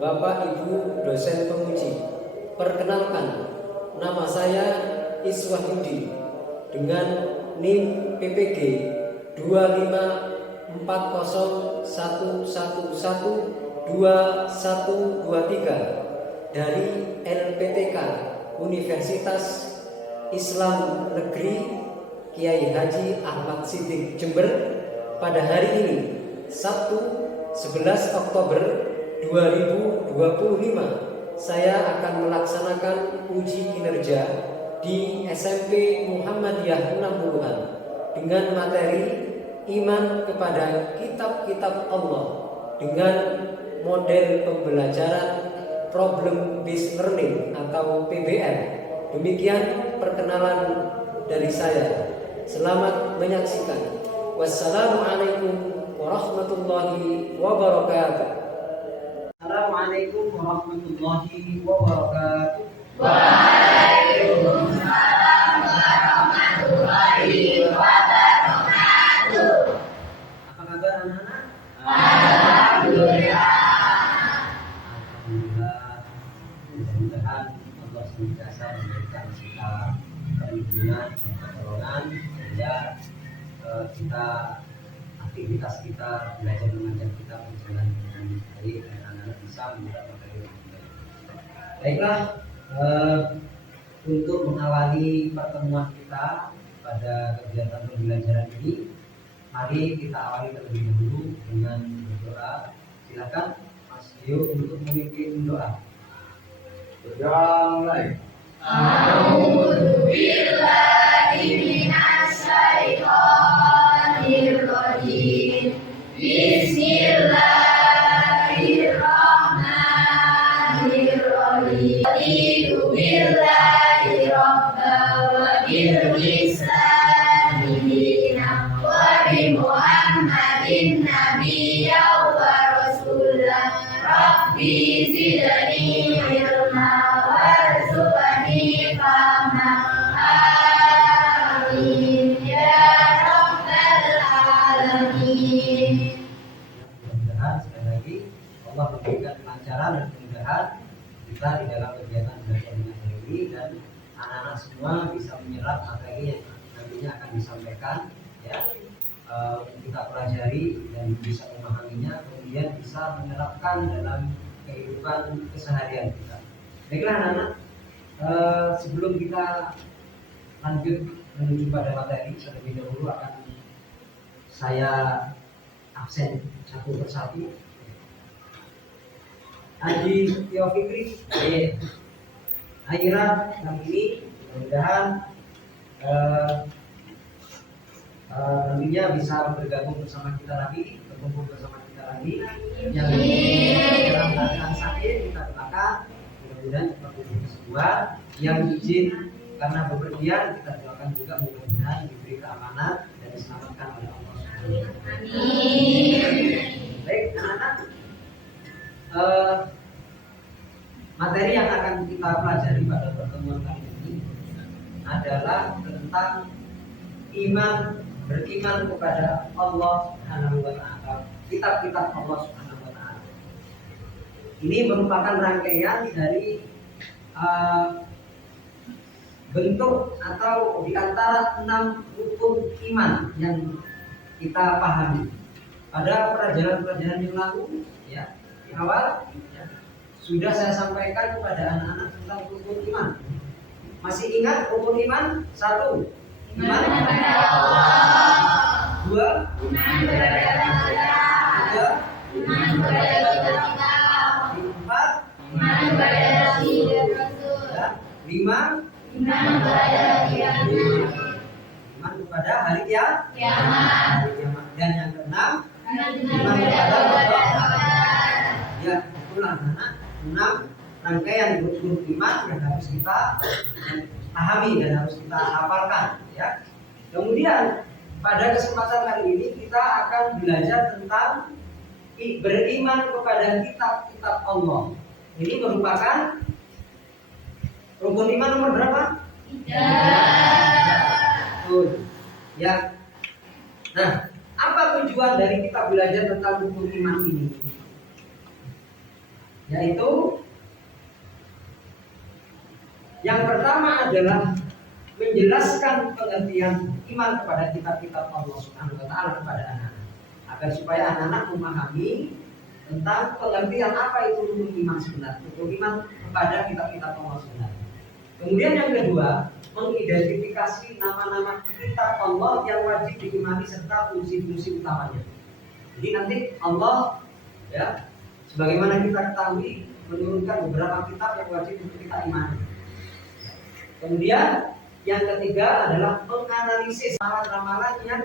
Bapak Ibu dosen penguji. Perkenalkan, nama saya Iswah Yudi dengan NIM PPG 254011112123 dari LPTK Universitas Islam Negeri Kiai Haji Ahmad Siddiq Jember. Pada hari ini Sabtu 11 Oktober 2025 saya akan melaksanakan uji kinerja di SMP Muhammadiyah 60-an dengan materi iman kepada kitab-kitab Allah dengan model pembelajaran problem based learning atau PBL. Demikian perkenalan dari saya. Selamat menyaksikan. Wassalamualaikum warahmatullahi wabarakatuh. Assalamualaikum warahmatullahi wabarakatuh. Waalaikumsalam warahmatullahi wabarakatuh. Apa kabar anak-anak? Alhamdulillah. Alhamdulillah. Mudah-mudahan Allah senantiasa memberikan kita perlindungan dan pertolongan sehingga aktivitas kita, belajar mengajar kita berjalan dengan baik dan anak-anak bisa menyerap materi yang baik. Baiklah, untuk mengawali pertemuan kita pada kegiatan pembelajaran ini, mari kita awali terlebih dahulu dengan berdoa. Silakan Mas Dio untuk memimpin doa. Berdoa mulai. A'udzu billahi minasy syaithanir rajim. Bismillahirrahmanirrahim. Raditu billahi rabban wa bil islami dinan wa bi Muhammadin nabiyyan wa rasulan. Rabbi zidni ilma warzuqni fahma. Amin ya rabbal alamin. Mudah-mudahan sekali lagi Allah memberikan kelancaran dan kemudahan kita di dalam kegiatan belajar mengajar ini, dan anak-anak semua bisa menyerap materi yang nantinya akan disampaikan, ya, kita pelajari dan bisa memahaminya, kemudian bisa menerapkan dalam kehidupan keseharian kita. Baiklah anak-anak, sebelum kita lanjut menuju pada materi, terlebih dahulu akan saya absen satu persatu. Haji Tio Fikri, Aira yang ini mudah-mudahan nantinya bisa bergabung bersama kita lagi, berkumpul bersama kita lagi. Yang dalam keadaan sakit kita doakan mudah-mudahan cepat sembuh. Yang izin karena bepergian kita doakan juga mudah-mudahan diberi keamanan dan diselamatkan oleh Allah Subhanahu. Amin. Baik anak-anak, materi yang akan kita pelajari pada pertemuan kali ini adalah tentang beriman kepada Allah Subhanahu wa Ta'ala, kitab-kitab Allah Subhanahu wa Ta'ala. Ini merupakan rangkaian dari bentuk atau di antara 6 rukun iman yang kita pahami pada pelajaran-pelajaran yang lalu, ya, di awal, ya, sudah saya sampaikan kepada anak-anak tentang rukun iman. Masih ingat rukun iman? 1, iman kepada Allah. 2, Iman kepada Allah. 3, Iman kepada kitab-kitab. 4, Iman kepada Nabi dan Rasul. 5, Iman kepada kiamat. iman kepada hari kiamat. Kiamat. Dan yang keenam, Iman kepada kabar. ya, itulah anak 6 rangkaian rukun iman yang harus kita pahami dan harus kita hafalkan, ya. Kemudian pada kesempatan kali ini kita akan belajar tentang beriman kepada kitab-kitab Allah. Ini merupakan rukun iman nomor berapa? 3. Betul. Ya. Nah, apa tujuan dari kita belajar tentang rukun iman ini? yaitu yang pertama adalah menjelaskan pengertian iman kepada kitab-kitab Allah Subhanahu wa taala kepada anak-anak, agar supaya anak-anak memahami tentang pengertian apa itu rukun iman sebenarnya, rukun iman kepada kitab-kitab Allah sebenarnya. Kemudian yang kedua, mengidentifikasi nama-nama kitab Allah yang wajib diimani serta fungsi-fungsi utamanya. Jadi nanti Allah, ya, sebagaimana kita ketahui, menurunkan beberapa kitab yang wajib untuk kita imani. Kemudian yang ketiga adalah menganalisis ramalan-ramalan yang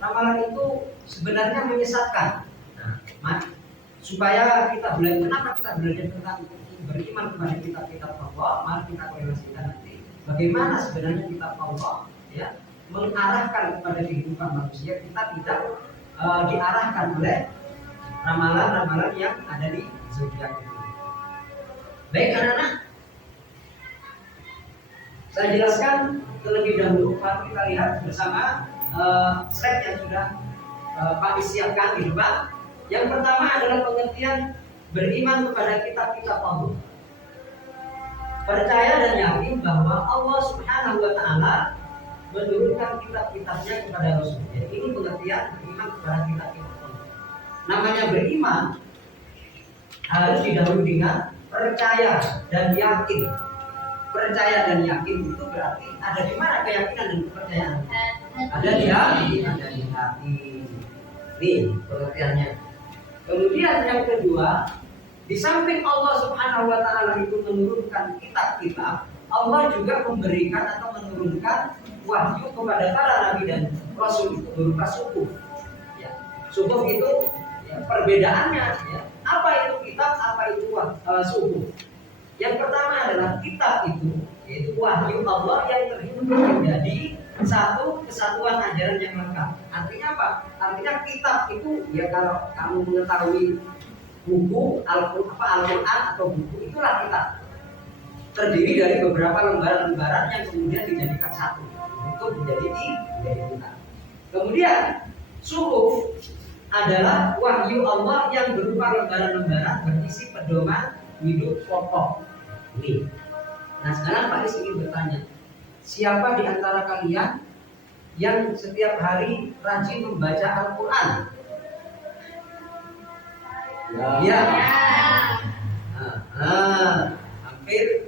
ramalan itu sebenarnya menyesatkan. Nah, supaya kita belajar, kenapa kita belajar tentang beriman kepada kitab-kitab Allah, mari kita korelasikan nanti bagaimana sebenarnya kitab Allah, ya, mengarahkan kepada kehidupan manusia. Kita tidak diarahkan oleh ramalan-ramalan yang ada di zodiak itu. Baik anak-anak, saya jelaskan terlebih dahulu. Mari kita lihat bersama slide yang sudah Pak siapkan di depan. Yang pertama adalah pengertian beriman kepada kitab-kitab Allah. Percaya dan yakin bahwa Allah Subhanahu wa taala menurunkan kitab-kitabnya kepada Rasul. Jadi ini pengertian beriman kepada kitab-kitab Allah. Namanya beriman harus didahului dengan percaya dan yakin. Percaya dan yakin itu berarti ada di mana keyakinan dan kepercayaan? Ada di hati, ada di hati. Ini pengertiannya. Kemudian yang kedua, di samping Allah Subhanahu wa taala itu menurunkan kitab-kitab, Allah juga memberikan atau menurunkan wahyu kepada para nabi dan rasul itu berupa suhuf. Ya, suhuf itu, ya, perbedaannya, ya, apa itu kitab, apa itu suhuf. Yang pertama adalah kitab itu, yaitu wahyu Allah yang terhimpun menjadi satu kesatuan ajaran yang lengkap. Artinya apa? Artinya kitab itu, ya, kalau kamu mengetahui buku Al-Quran atau buku, itulah kitab. Terdiri dari beberapa lembaran-lembaran yang kemudian dijadikan satu untuk menjadi kitab. Kemudian suhuf adalah wahyu Allah yang berupa lembaran-lembaran berisi pedoman hidup pokok. Ini. Nah, sekarang Pak Is ingin bertanya, siapa di antara kalian yang setiap hari rajin membaca Al-Quran? Ya. Hampir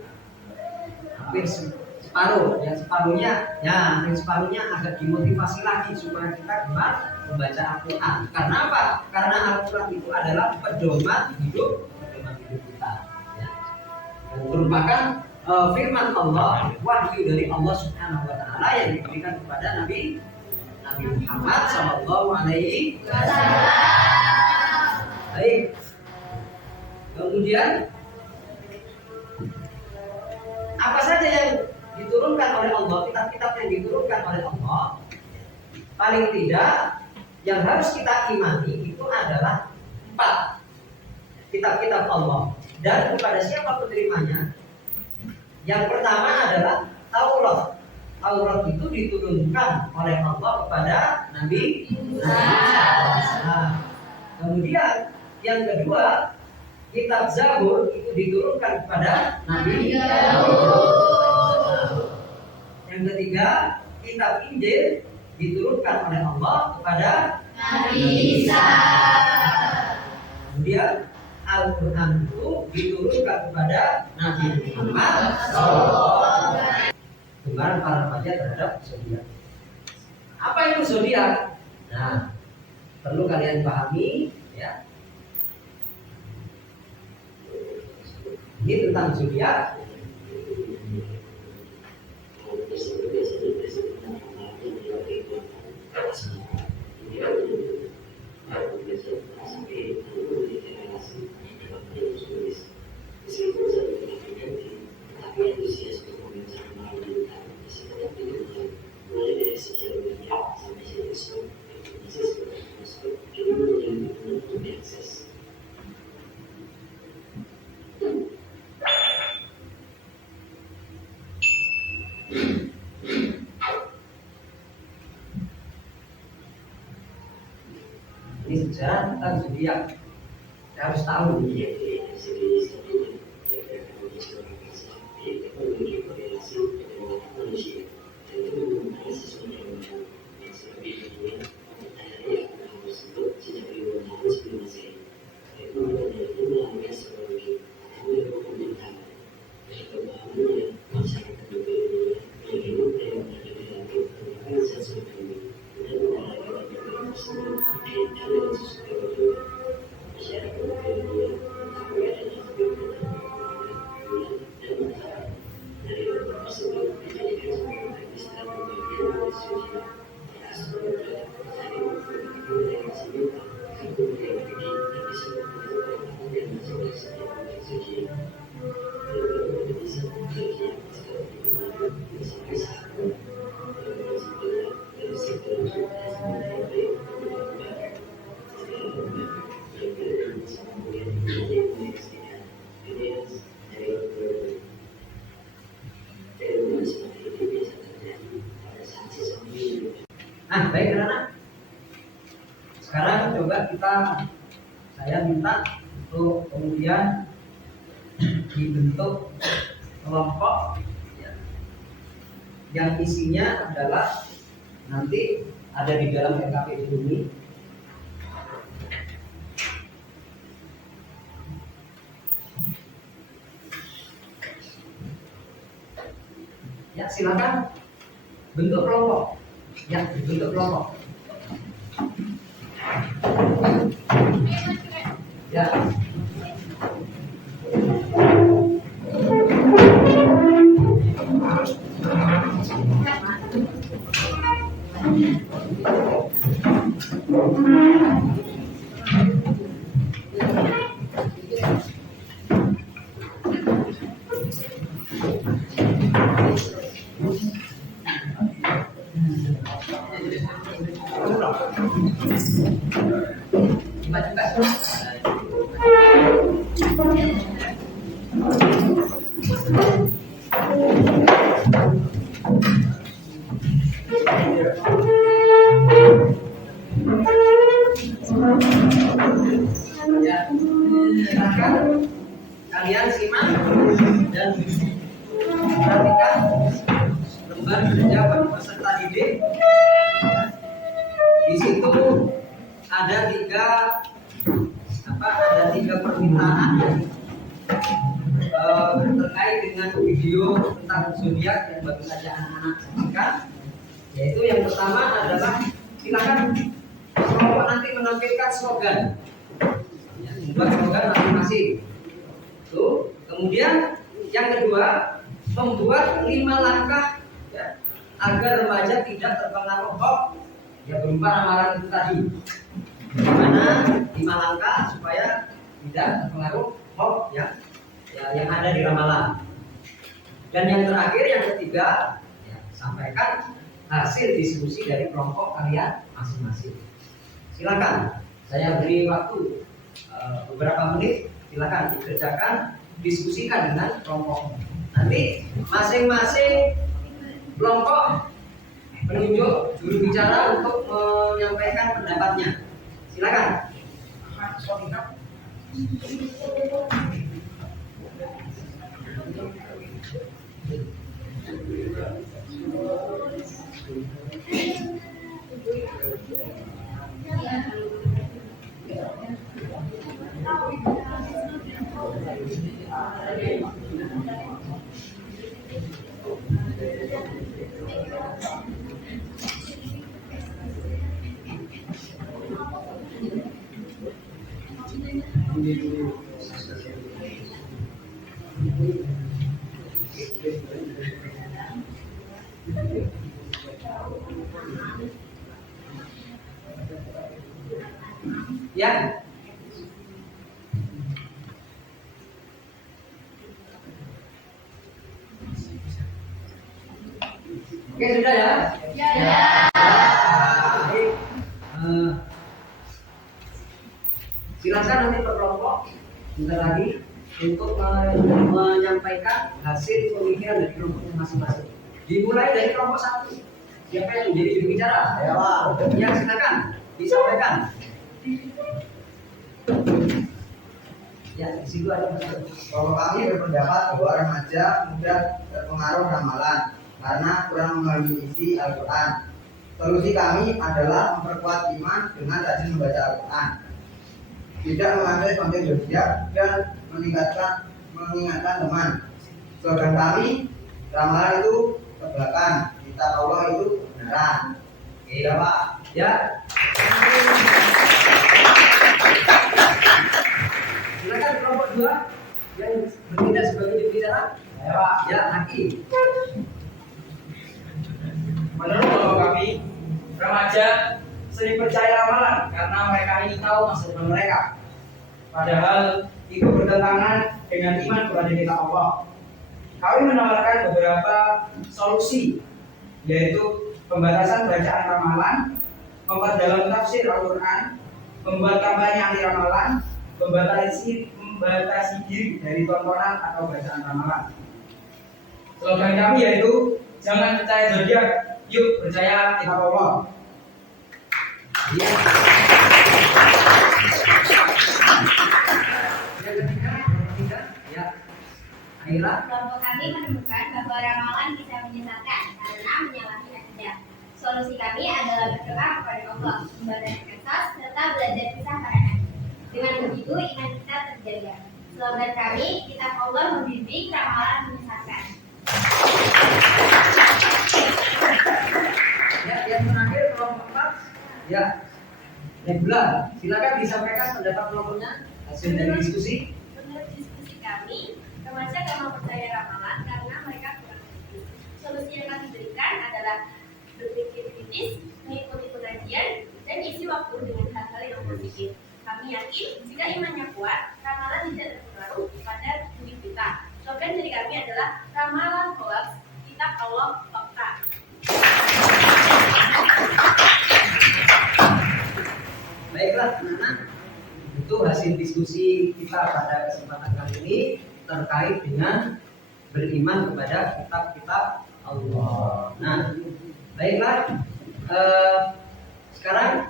separuh. Yang separuhnya agak dimotivasi lagi supaya kita gemar membaca Al-Quran. Karena apa? Karena Al-Quran itu adalah pedoman hidup kita, ya. Yang merupakan firman Allah, wahyu dari Allah Subhanahu wa taala yang diberikan kepada Nabi Muhammad sallallahu alaihi wasallam. Baik. Kemudian apa saja yang diturunkan oleh Allah, kitab-kitab yang diturunkan oleh Allah, paling tidak yang harus kita imani itu adalah 4 kitab-kitab Allah. Dan kepada siapa penerimanya? Yang pertama adalah Taurat. Taurat itu diturunkan oleh Allah kepada Nabi Musa. Kemudian yang kedua, kitab Zabur itu diturunkan kepada Nabi Daud. Yang ketiga, kitab Injil diturunkan oleh Allah kepada Nabi Isa. Kemudian Al-Quran itu diturunkan kepada Nabi Muhammad SAW. Gambaran para remaja terhadap zodiak. Apa itu zodiak? Nah, perlu kalian pahami, ya. Ini tentang zodiak. Ini sejarah tentang zodiak. Kita harus tahu. manusia dan itu memang ada sesuatu yang benar yang sebabnya ayat tersebut sejak ribuan tahun sebelum Masehi itu benar-benar melanggar sebagai pemerintahan pemahamannya masyarakat dunia yang hidup yang berada di dalam kehidupan sesuatu ini dan mengalami kehidupan tersebut dikaitkan dengan sesuatu yang berbeda masyarakat dunia mengetahui adanya kehidupan bulan dan matahari dari beberapa tersebut dijadikan sebagai istilah pembagian dari suci sebagai tadi memperhatikan yang disebut kartu yang tinggi dan disebut dengan yang masuk setiap bulan suci dan berbeda bisa suci yang sekarang digunakan sampai saat ini sebenarnya dari sektor sudah sebenarnya baik kemudian segala lomba yang berkaitan sama kemudian menjadi mengistikan ini dari beberapa fenomena seperti itu biasa terjadi pada saat seseorang hidup. Nah, baik anak-anak. Sekarang coba saya minta untuk kemudian dibentuk kelompok ya, yang isinya adalah nanti ada di dalam RKP ini. Ya, silakan bentuk kelompok. Ya, bentuk kelompok. Ya. Ya, silakan kalian simak dan perhatikan lembar kerja peserta didik. Di situ ada tiga permintaan terkait dengan video tentang zodiak yang baru saja anak-anak saksikan. Yaitu yang pertama adalah silakan kelompok nanti menampilkan slogan, ya, membuat slogan masing-masing. Tuh. Kemudian yang kedua, membuat 5 langkah ya, agar remaja tidak terpengaruh hoax, ya berupa ramalan itu tadi. Bagaimana 5 langkah supaya tidak terpengaruh hoax ya, yang ada di ramalan. Dan yang terakhir, yang ketiga, ya, sampaikan hasil diskusi dari kelompok kalian masing-masing. Silakan, saya beri waktu beberapa menit. Silakan dikerjakan, diskusikan dengan kelompok. Nanti masing-masing kelompok menunjuk juru bicara untuk menyampaikan pendapatnya. Silakan. Ya. Oke, sudah ya? Ya. Baik. Silakan nanti per kelompok bentar lagi untuk menyampaikan hasil pemikiran dari kelompok masing-masing. Dimulai dari kelompok 1. Siapa yang menjadi juru bicara? Ya, silakan disampaikan. Ya, di situ ada Bahwa kami berpendapat bahwa remaja mudah terpengaruh ramalan. karena kurang memahami isi Al-Quran. Solusi kami adalah memperkuat iman dengan rajin membaca Al-Quran, tidak mengambil konten zodiak dan mengingatkan teman. Slogan kami, ramalan itu kebaikan, kita Allah itu kebenaran. Iya Pak. Ya. Silakan kelompok 2 yang bertindak sebagai pembicara. Ya Pak. Ya, Aki. Menurut kelompok kami, remaja sering percaya ramalan karena mereka ingin tahu masa depan mereka. Padahal itu bertentangan dengan iman kepada kita Allah. Kami menawarkan beberapa solusi, yaitu pembatasan bacaan ramalan, memperdalam tafsir Al-Quran, membuat kampanye anti ramalan, membatasi diri dari tontonan atau bacaan ramalan. Slogan kami yaitu jangan percaya zodiak, yuk percaya kitab Allah. Ya. Yang ketiga, ya. Aira. Kelompok kami menemukan bahwa ramalan bisa menyesatkan karena menyalahi akidah. Solusi kami adalah berdoa kepada Allah, membaca kisah serta belajar kisah para nabi. Dengan begitu iman kita terjaga. Slogan kami, kitab Allah membimbing, ramalan menyesatkan. Ya, yang terakhir kelompok 4. Ya. Nebula, silakan disampaikan pendapat kelompoknya hasil dari diskusi. Menurut diskusi kami, remaja gampang percaya ramalan karena mereka kurang kritis. Solusi yang kami berikan adalah berpikir kritis, mengikuti pengajian, dan isi waktu dengan hal-hal yang positif. Kami yakin jika imannya kuat, ramalan tidak terpengaruh pada diri kita. Slogan dari kami adalah ramalan hoax, kitab Allah fakta. Baiklah anak-anak, itu hasil diskusi kita pada kesempatan kali ini terkait dengan beriman kepada kitab-kitab Allah. Nah, baiklah, sekarang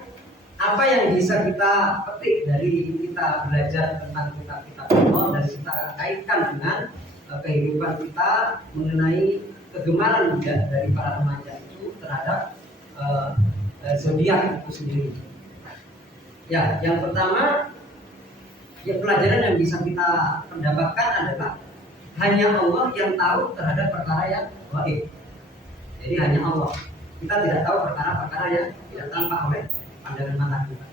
apa yang bisa kita petik dari kita belajar tentang kitab-kitab Allah dan kita kaitkan dengan kehidupan kita mengenai kegemaran dari para remaja itu terhadap zodiak itu sendiri. Ya, yang pertama, ya pelajaran yang bisa kita pendapatkan adalah hanya Allah yang tahu terhadap perkara yang gaib. Jadi hanya Allah. Kita tidak tahu perkara-perkara yang tidak tampak oleh pandangan mata kita.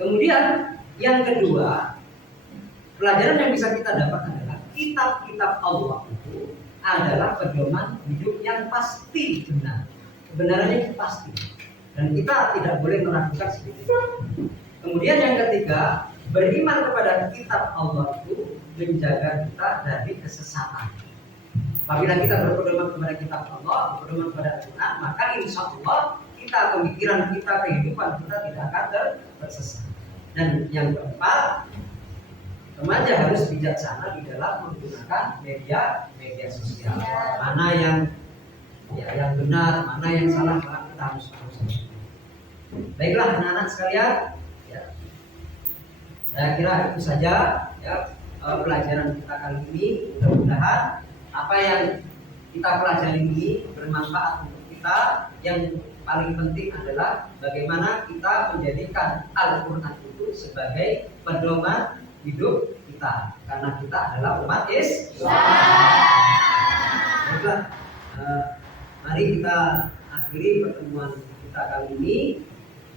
Kemudian yang kedua, pelajaran yang bisa kita dapat adalah kitab-kitab Allah itu adalah pedoman hidup yang pasti benar. Kebenarannya itu pasti. Dan kita tidak boleh meragukan sedikit. Kemudian yang ketiga, beriman kepada kitab Allah itu menjaga kita dari kesesatan. Apabila kita berpedoman kepada kitab Allah, berpedoman kepada Al-Quran, maka insya Allah kita, pemikiran kita, kehidupan kita tidak akan tersesat. Dan yang keempat, remaja harus bijaksana di dalam menggunakan media sosial. Mana yang benar, mana yang salah, maka kita harus. Baiklah anak-anak sekalian. Saya kira itu saja ya pelajaran kita kali ini. Mudah-mudahan apa yang kita pelajari ini bermanfaat untuk kita. Yang paling penting adalah bagaimana kita menjadikan Al-Quran itu sebagai pedoman hidup kita, karena kita adalah umat Islam. Baiklah, mari kita akhiri pertemuan kita kali ini,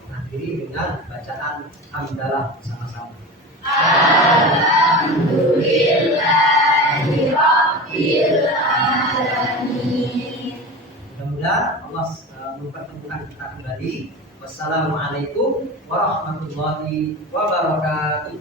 mengakhiri dengan bacaan hamdalah bersama-sama. Alhamdulillahirabbil alamin. Mudah-mudahan Allah mempertemukan kita kembali. Wassalamualaikum warahmatullahi wabarakatuh.